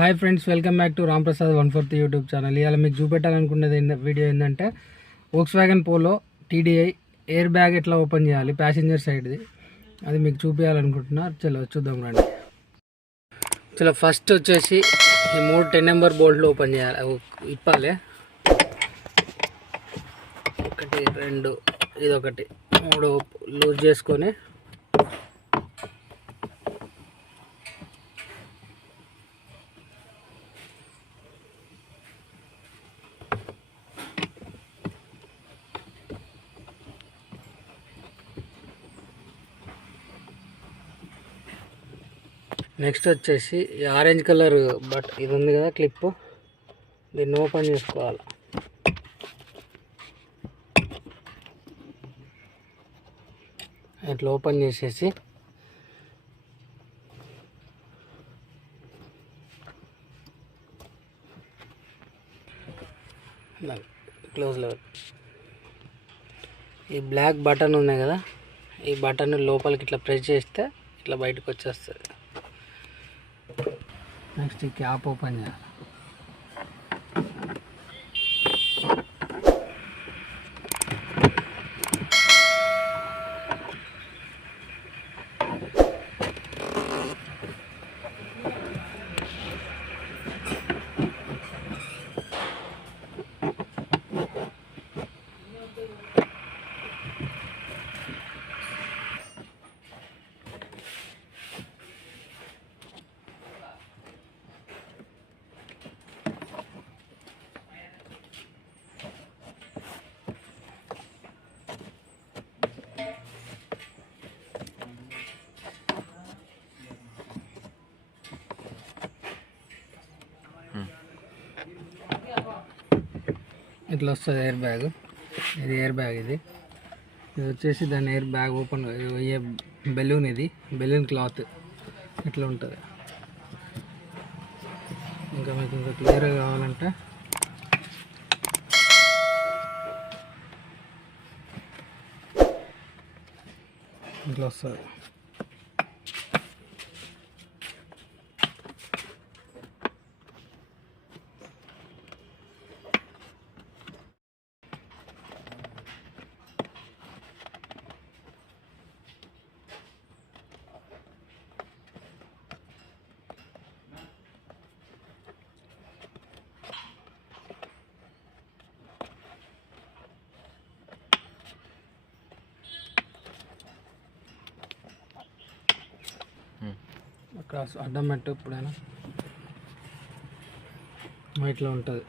Hi friends, welcome back to Ramprasad 140 YouTube channel. ఇవాళ మీకు చూపెట్టాలనుకున్నది వీడియో ఏంటంటే Volkswagen polo TDI air bag ఎట్లా ఓపెన్ చేయాలి ప్యాసింజర్ సైడ్ది, అది మీకు చూపించాలనుకుంటున్నా. చలో చూద్దాం రండి. చలో ఫస్ట్ వచ్చేసి ఈ 10 నెంబర్ బోల్ట్లు ఓపెన్ చేయాలి, ఇప్పాలి. 1 2 ఇదొకటి 3 లూజ్ చేసుకొని నెక్స్ట్ వచ్చేసి ఈ ఆరెంజ్ కలర్ ఇది ఉంది కదా క్లిప్, దీన్ని ఓపెన్ చేసుకోవాలి. ఇట్లా ఓపెన్ చేసేసి క్లోజ్ లెవెల్ ఈ బ్లాక్ బటన్ ఉన్నాయి కదా, ఈ బటన్ లోపలికి ఇట్లా ప్రెస్ చేస్తే ఇట్లా బయటకు వచ్చేస్తుంది. నెక్స్ట్ ఈ క్యాప్ ఓపెన్ చేయాలి. ఇట్లా వస్తుంది ఎయిర్ బ్యాగ్. ఇది ఎయిర్ బ్యాగ్. ఇది వచ్చేసి దాని ఎయిర్ బ్యాగ్ ఓపెన్ అయ్యే బెలూన్. ఇది బెలూన్ క్లాత్ ఇట్లా ఉంటుంది. ఇంకా మీకు ఇంకా క్లియర్గా కావాలంటే ఇట్లా వస్తుంది. క్రాస్ అడ్డం పెట్టు ఎప్పుడైనా. ఇట్లా ఉంటుంది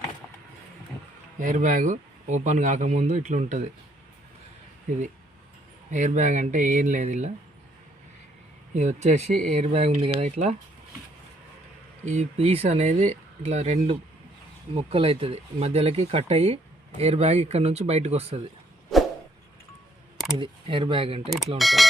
ఎయిర్ బ్యాగ్. ఓపెన్ కాకముందు ఇట్లా ఉంటుంది. ఇది ఎయిర్ బ్యాగ్ అంటే ఏం లేదు. ఇలా ఇది వచ్చేసి ఎయిర్ బ్యాగ్ ఉంది కదా, ఇట్లా ఈ పీస్ అనేది ఇట్లా 2 ముక్కలు అవుతుంది, మధ్యలోకి కట్ అయ్యి ఎయిర్ బ్యాగ్ ఇక్కడ నుంచి బయటకు వస్తుంది. ఇది ఎయిర్ బ్యాగ్ అంటే ఇట్లా ఉంటుంది.